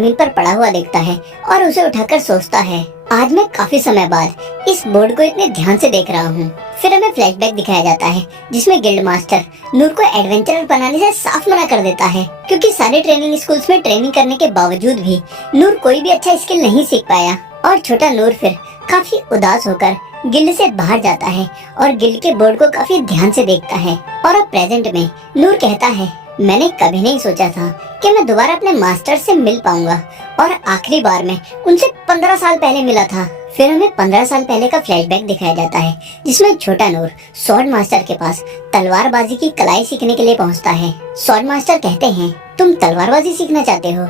जमीन पर पड़ा हुआ देखता है और उसे उठाकर सोचता है, आज मैं काफी समय बाद इस बोर्ड को इतने ध्यान से देख रहा हूँ। फिर हमें फ्लैशबैक दिखाया जाता है जिसमें गिल्ड मास्टर नूर को एडवेंचरर बनाने से साफ मना कर देता है, क्योंकि सारे ट्रेनिंग स्कूल्स में ट्रेनिंग करने के बावजूद भी नूर कोई भी अच्छा स्किल नहीं सीख पाया। और छोटा नूर फिर काफी उदास होकर गिल्ड से बाहर जाता है और गिल्ड के बोर्ड को काफी ध्यान से देखता है। और अब प्रेजेंट में नूर कहता है, मैंने कभी नहीं सोचा था कि मैं दोबारा अपने मास्टर से मिल पाऊंगा, और आखिरी बार मैं उनसे 15 साल पहले मिला था। फिर हमें 15 साल पहले का फ्लैशबैक दिखाया जाता है जिसमें छोटा नूर स्वॉर्ड मास्टर के पास तलवारबाजी की कलाई सीखने के लिए पहुंचता है। स्वॉर्ड मास्टर कहते हैं, तुम तलवारबाजी सीखना चाहते हो,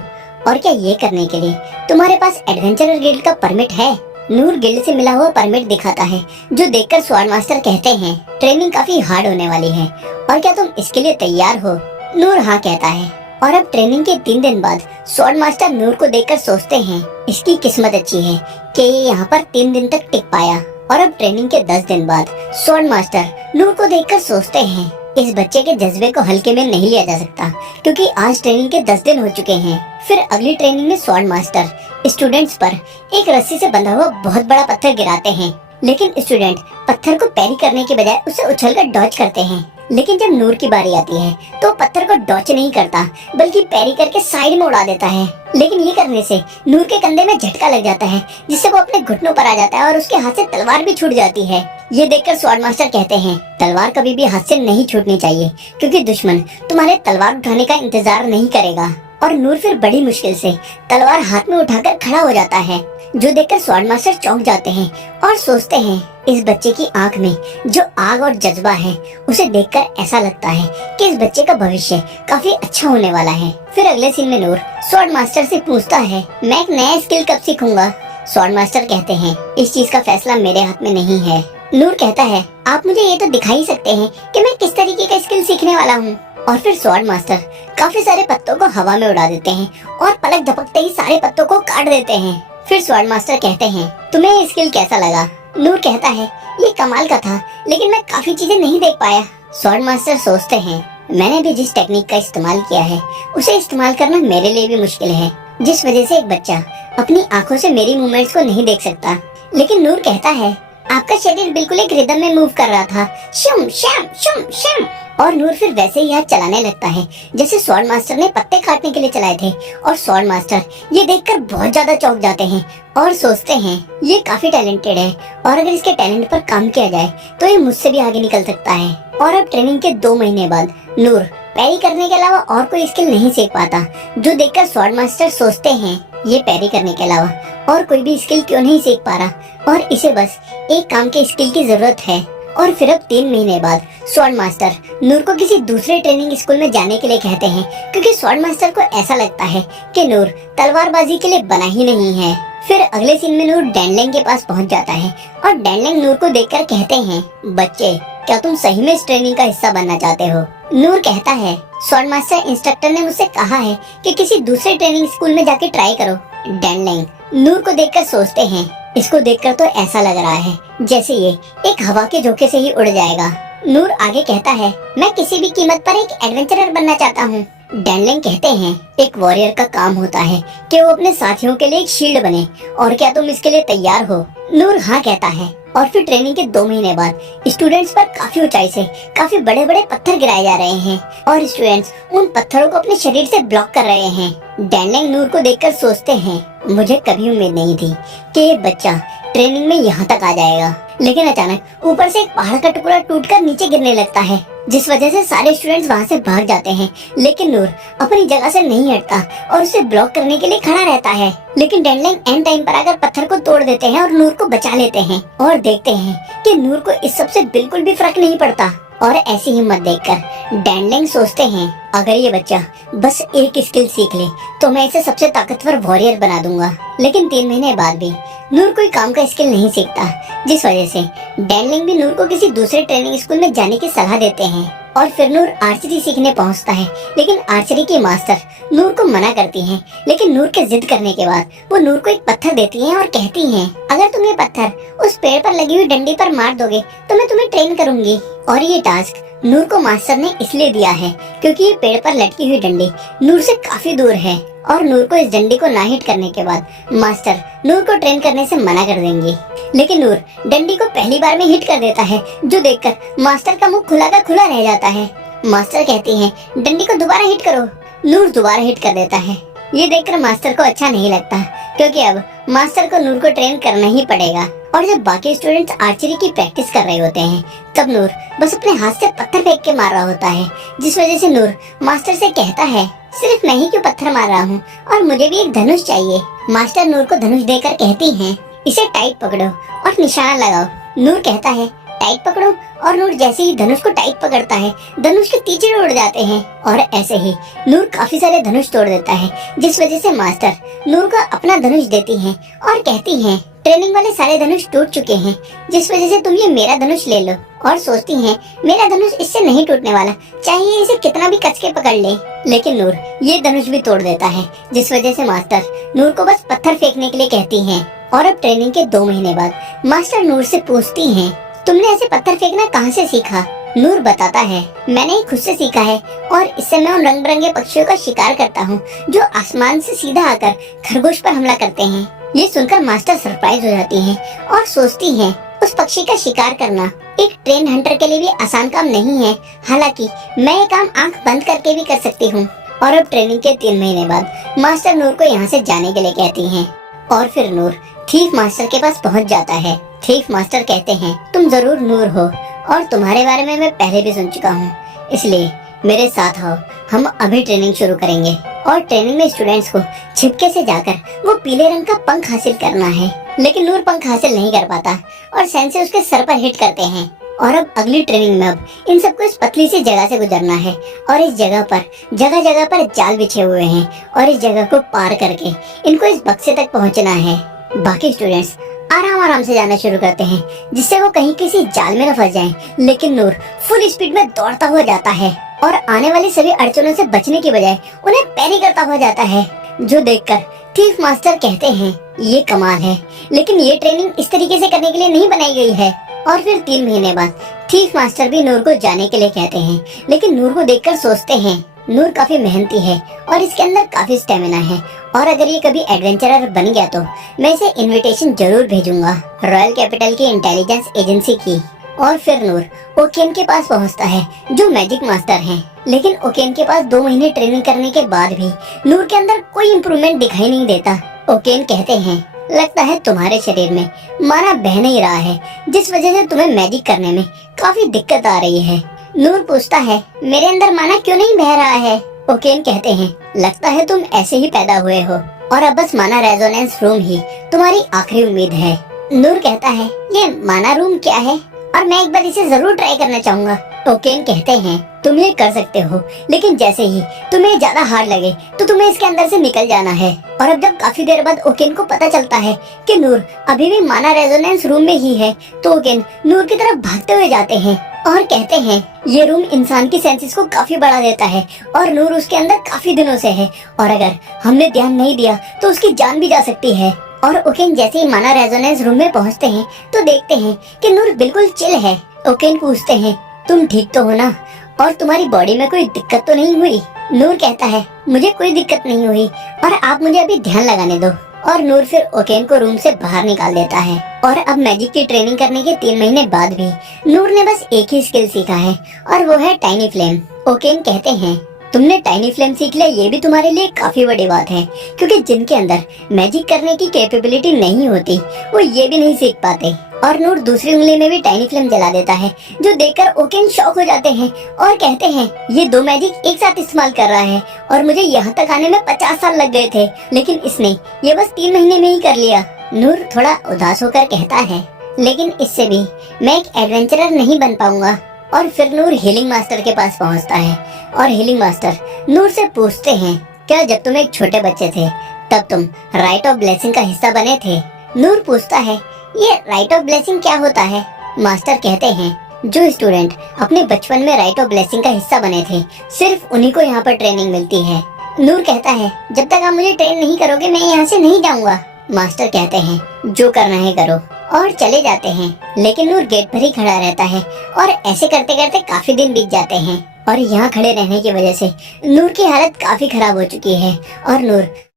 और क्या ये करने के लिए तुम्हारे पास एडवेंचरर गिल्ड का परमिट है? नूर गिल्ड से मिला हुआ परमिट दिखाता है, जो देखकर स्वॉर्ड मास्टर कहते हैं, ट्रेनिंग काफी हार्ड होने वाली है, और क्या तुम इसके लिए तैयार हो? नूर हाँ कहता है। और अब ट्रेनिंग के 3 दिन बाद स्वॉर्ड मास्टर नूर को देखकर सोचते हैं, इसकी किस्मत अच्छी है कि ये यहाँ पर 3 दिन तक टिक पाया। और अब ट्रेनिंग के 10 दिन बाद स्वॉर्ड मास्टर नूर को देखकर सोचते हैं, इस बच्चे के जज्बे को हल्के में नहीं लिया जा सकता, क्योंकि आज ट्रेनिंग के 10 दिन हो चुके हैं। फिर अगली ट्रेनिंग में स्वॉर्ड मास्टर स्टूडेंट्स पर एक रस्सी से बंधा हुआ बहुत बड़ा पत्थर गिराते हैं, लेकिन स्टूडेंट पत्थर को पैरी करने के बजाय उसे उछलकर डॉज करते हैं। लेकिन जब नूर की बारी आती है तो पत्थर को डॉच नहीं करता, बल्कि पैरी करके साइड में उड़ा देता है। लेकिन ये करने से नूर के कंधे में झटका लग जाता है, जिससे वो अपने घुटनों पर आ जाता है और उसके हाथ से तलवार भी छूट जाती है। ये देखकर स्वॉर्ड मास्टर कहते हैं, तलवार कभी भी हाथ से नहीं छूटनी चाहिए, क्योंकि दुश्मन तुम्हारे तलवार उठाने का इंतजार नहीं करेगा। और नूर फिर बड़ी मुश्किल से तलवार हाथ में उठाकर खड़ा हो जाता है, जो देखकर स्वॉर्ड मास्टर चौंक जाते हैं और सोचते हैं, इस बच्चे की आंख में जो आग और जज्बा है, उसे देखकर ऐसा लगता है कि इस बच्चे का भविष्य काफी अच्छा होने वाला है। फिर अगले सीन में नूर स्वॉर्ड मास्टर से पूछता है, मैं एक नया स्किल कब सीखूंगा? स्वॉर्ड मास्टर कहते हैं, इस चीज का फैसला मेरे हाथ में नहीं है। नूर कहता है, आप मुझे ये तो दिखा ही सकते हैं कि मैं किस तरीके का स्किल सीखने वाला हूँ। और फिर स्वॉर्ड मास्टर काफी सारे पत्तों को हवा में उड़ा देते हैं और पलक झपकते ही सारे पत्तों को काट देते हैं। फिर स्वॉर्ड मास्टर कहते हैं, तुम्हें ये स्किल कैसा लगा? नूर कहता है, ये कमाल का था, लेकिन मैं काफी चीजें नहीं देख पाया। स्वॉर्ड मास्टर सोचते हैं, मैंने भी जिस टेक्निक का इस्तेमाल किया है उसे इस्तेमाल करना मेरे लिए भी मुश्किल है, जिस वजह से एक बच्चा अपनी आंखों से मेरी मूवमेंट्स को नहीं देख सकता। लेकिन नूर कहता है, आपका शरीर बिल्कुल एक रिदम में मूव कर रहा था, शम शम शम शम। और नूर फिर वैसे ही हाथ चलाने लगता है जैसे स्वॉर्ड मास्टर ने पत्ते काटने के लिए चलाए थे। और स्वॉर्ड मास्टर ये देखकर बहुत ज्यादा चौंक जाते हैं और सोचते हैं, ये काफी टैलेंटेड है, और अगर इसके टैलेंट पर काम किया जाए तो ये मुझसे भी आगे निकल सकता है। और अब ट्रेनिंग के 2 महीने बाद नूर पैरी करने के अलावा और कोई स्किल नहीं सीख पाता, जो देखकर स्वॉर्ड मास्टर सोचते हैं, ये पैरी करने के अलावा और कोई भी स्किल क्यों नहीं सीख पा रहा, और इसे बस एक काम के स्किल की जरूरत है। और फिर अब 3 महीने बाद स्वॉर्ड मास्टर नूर को किसी दूसरे ट्रेनिंग स्कूल में जाने के लिए कहते हैं, क्योंकि स्वॉर्ड मास्टर को ऐसा लगता है कि नूर तलवारबाजी के लिए बना ही नहीं है। फिर अगले सीन में नूर डैनलेंग के पास पहुंच जाता है और डैनलेंग नूर को देखकर कहते हैं, बच्चे क्या तुम सही में इस ट्रेनिंग का हिस्सा बनना चाहते हो? नूर कहता है, स्वॉर्ड मास्टर इंस्ट्रक्टर ने मुझसे कहा है कि किसी दूसरे ट्रेनिंग स्कूल में जाके ट्राई करो। डैनलेंग नूर को देखकर सोचते हैं, इसको देखकर तो ऐसा लग रहा है जैसे ये एक हवा के झोंके से ही उड़ जाएगा। नूर आगे कहता है, मैं किसी भी कीमत पर एक एडवेंचरर बनना चाहता हूँ। डैनलेंग कहते हैं, एक वॉरियर का काम होता है कि वो अपने साथियों के लिए एक शील्ड बने, और क्या तुम इसके लिए तैयार हो? नूर हाँ कहता है। और फिर ट्रेनिंग के 2 महीने बाद स्टूडेंट्स पर काफी ऊंचाई से काफी बड़े बड़े पत्थर गिराए जा रहे हैं, और स्टूडेंट्स उन पत्थरों को अपने शरीर से ब्लॉक कर रहे हैं। डैनलेंग नूर को देखकर सोचते हैं, मुझे कभी उम्मीद नहीं थी कि ये बच्चा ट्रेनिंग में यहाँ तक आ जाएगा। लेकिन अचानक ऊपर से एक पहाड़ का टुकड़ा टूटकर नीचे गिरने लगता है, जिस वजह से सारे स्टूडेंट्स वहाँ से भाग जाते हैं। लेकिन नूर अपनी जगह से नहीं हटता और उसे ब्लॉक करने के लिए खड़ा रहता है। लेकिन डैनलेंग एंड टाइम पर आकर पत्थर को तोड़ देते हैं और नूर को बचा लेते हैं। और देखते हैं कि नूर को इस सब से बिल्कुल भी फर्क नहीं पड़ता। और ऐसी हिम्मत देखकर डैनलेंग सोचते हैं, अगर ये बच्चा बस एक स्किल सीख ले तो मैं इसे सबसे ताकतवर वॉरियर बना दूंगा। लेकिन 3 महीने बाद भी नूर कोई काम का स्किल नहीं सीखता, जिस वजह से डैनलेंग भी नूर को किसी दूसरे ट्रेनिंग स्कूल में जाने की सलाह देते हैं। और फिर नूर आर्चरी सीखने पहुंचता है, लेकिन आर्चरी की मास्टर नूर को मना करती हैं। लेकिन नूर के जिद करने के बाद वो नूर को एक पत्थर देती हैं और कहती हैं, अगर तुम ये पत्थर उस पेड़ पर लगी हुई डंडी पर मार दोगे तो मैं तुम्हें ट्रेन करूंगी। और ये टास्क नूर को मास्टर ने इसलिए दिया है क्योंकि ये पेड़ पर लटकी हुई डंडी नूर से काफी दूर है और नूर को इस डंडी को ना हिट करने के बाद मास्टर नूर को ट्रेन करने से मना कर देंगे। लेकिन नूर डंडी को पहली बार में हिट कर देता है, जो देखकर मास्टर का मुंह खुला का खुला रह जाता है। मास्टर कहती हैं डंडी को दोबारा हिट करो। नूर दोबारा हिट कर देता है। ये देखकर मास्टर को अच्छा नहीं लगता क्योंकि अब मास्टर को नूर को ट्रेन करना ही पड़ेगा। और जब बाकी स्टूडेंट्स आर्चरी की प्रैक्टिस कर रहे होते हैं तब नूर बस अपने हाथ से पत्थर फेंक के मार रहा होता है, जिस वजह से नूर मास्टर से कहता है सिर्फ मैं ही क्यों पत्थर मार रहा हूँ और मुझे भी एक धनुष चाहिए। मास्टर नूर को धनुष देकर कहती हैं इसे टाइट पकड़ो और निशाना लगाओ। नूर कहता है टाइट पकड़ो और नूर जैसे ही धनुष को टाइट पकड़ता है धनुष के तीचे उड़ जाते हैं और ऐसे ही नूर काफी सारे धनुष तोड़ देता है, जिस वजह से मास्टर नूर को अपना धनुष देती हैं और कहती हैं ट्रेनिंग वाले सारे धनुष टूट चुके हैं, जिस वजह से तुम ये मेरा धनुष ले लो। और सोचती हैं मेरा धनुष इससे नहीं टूटने वाला, चाहे इसे कितना भी कस के पकड़ ले। लेकिन नूर ये धनुष भी तोड़ देता है, जिस वजह से मास्टर नूर को बस पत्थर फेंकने के लिए कहती हैं। और अब ट्रेनिंग के 2 महीने बाद मास्टर नूर से पूछती हैं तुमने ऐसे पत्थर फेंकना कहाँ से सीखा। नूर बताता है मैंने खुद से सीखा है और इससे मैं उन रंग बिरंगे पक्षियों का शिकार करता हूँ जो आसमान से सीधा आकर खरगोश पर हमला करते हैं। ये सुनकर मास्टर सरप्राइज हो जाती हैं और सोचती हैं उस पक्षी का शिकार करना एक ट्रेन हंटर के लिए भी आसान काम नहीं है, हालांकि मैं ये काम आंख बंद करके भी कर सकती हूँ। और अब ट्रेनिंग के 3 महीने बाद मास्टर नूर को यहाँ से जाने के लिए कहती हैं और फिर नूर थीफ मास्टर के पास पहुँच जाता है। थीफ मास्टर कहते हैं तुम जरूर नूर हो और तुम्हारे बारे में मैं पहले भी सुन चुका हूँ, इसलिए मेरे साथ आओ, हम अभी ट्रेनिंग शुरू करेंगे। और ट्रेनिंग में स्टूडेंट्स को छिपके से जाकर वो पीले रंग का पंख हासिल करना है, लेकिन नूर पंख हासिल नहीं कर पाता और सैन से उसके सर पर हिट करते हैं। और अब अगली ट्रेनिंग में अब इन सबको इस पतली सी जगह से गुजरना है और इस जगह पर जगह पर जाल बिछे हुए हैं और इस जगह को पार करके इनको इस बक्से तक पहुंचना है। बाकी स्टूडेंट्स आराम से जाना शुरू करते हैं जिससे वो कहीं किसी जाल में न फंस जाएं, लेकिन नूर फुल स्पीड में दौड़ता हुआ जाता है और आने वाली सभी अड़चनों से बचने की बजाय उन्हें पैरी करता हुआ जाता है, जो देखकर थीफ मास्टर कहते हैं ये कमाल है, लेकिन ये ट्रेनिंग इस तरीके से करने के लिए नहीं बनाई गई है। और फिर 3 महीने बाद थीफ मास्टर भी नूर को जाने के लिए कहते हैं, लेकिन नूर को देखकर सोचते हैं नूर काफी मेहनती है और इसके अंदर काफी स्टेमिना है और अगर ये कभी एडवेंचरर बन गया तो मैं इसे इनविटेशन जरूर भेजूंगा रॉयल कैपिटल की इंटेलिजेंस एजेंसी की। और फिर नूर ओकेन के पास पहुंचता है जो मैजिक मास्टर हैं, लेकिन ओकेन के पास 2 महीने ट्रेनिंग करने के बाद भी नूर के अंदर कोई इम्प्रूवमेंट दिखाई नहीं देता। ओकेन कहते हैं लगता है तुम्हारे शरीर में माना बह नहीं रहा है, जिस वजह से तुम्हें मैजिक करने में काफी दिक्कत आ रही है। नूर पूछता है मेरे अंदर माना क्यों नहीं बह रहा है। ओकेन कहते हैं लगता है तुम ऐसे ही पैदा हुए हो और अब बस माना रेजोनेंस रूम ही तुम्हारी आखिरी उम्मीद है। नूर कहता है ये माना रूम क्या है और मैं एक बार इसे जरूर ट्राई करना चाहूंगा। ओकेन कहते हैं तुम ये कर सकते हो, लेकिन जैसे ही तुम्हें ज्यादा हार्ड लगे तो तुम्हें इसके अंदर से निकल जाना है। और अब जब काफी देर बाद ओकेन को पता चलता है कि नूर अभी भी माना रेजोनेंस रूम में ही है, तो ओकेन नूर की तरफ भागते हुए जाते हैं और कहते हैं ये रूम इंसान की सेंसेस को काफी बढ़ा देता है और नूर उसके अंदर काफी दिनों से है और अगर हमने ध्यान नहीं दिया तो उसकी जान भी जा सकती है। और ओकेन जैसे ही माना रेजोनेंस रूम में पहुंचते हैं तो देखते हैं कि नूर बिल्कुल चिल है। ओकेन पूछते हैं तुम ठीक तो हो ना और तुम्हारी बॉडी में कोई दिक्कत तो नहीं हुई। नूर कहता है मुझे कोई दिक्कत नहीं हुई और आप मुझे अभी ध्यान लगाने दो। और नूर फिर ओकेन को रूम से बाहर निकाल देता है। और अब मैजिक की ट्रेनिंग करने के 3 महीने बाद भी नूर ने बस एक ही स्किल सीखा है और वो है टाइनी फ्लेम। ओकेन कहते हैं तुमने टाइनी फ्लेम सीख लिया, ये भी तुम्हारे लिए काफी बड़ी बात है, क्योंकि जिनके अंदर मैजिक करने की कैपेबिलिटी नहीं होती वो ये भी नहीं सीख पाते। और नूर दूसरी उंगली में भी टाइनी फ्लेम जला देता है, जो देखकर ओकेन शॉक हो जाते हैं और कहते हैं ये 2 मैजिक एक साथ इस्तेमाल कर रहा है और मुझे यहाँ तक आने में 50 साल लग गए थे, लेकिन इसने ये बस 3 महीने में ही कर लिया। नूर थोड़ा उदास होकर कहता है लेकिन इससे भी मैं एक एडवेंचरर नहीं बन पाऊंगा। और फिर नूर हीलिंग मास्टर के पास पहुंचता है और हीलिंग मास्टर नूर से पूछते हैं क्या जब तुम एक छोटे बच्चे थे तब तुम राइट ऑफ ब्लेसिंग का हिस्सा बने थे। नूर पूछता है ये राइट ऑफ ब्लेसिंग क्या होता है। मास्टर कहते हैं जो स्टूडेंट अपने बचपन में राइट ऑफ ब्लेसिंग का हिस्सा बने थे सिर्फ उन्हीं को यहाँ पर ट्रेनिंग मिलती है। नूर कहता है जब तक आप मुझे ट्रेन नहीं करोगे मैं यहाँ से नहीं जाऊँगा। मास्टर कहते हैं जो करना है करो और चले जाते हैं। लेकिन नूर गेट पर ही खड़ा रहता है और ऐसे करते करते काफी दिन बीत जाते हैं और यहाँ खड़े रहने की वजह से नूर की हालत काफी खराब हो चुकी है और नूर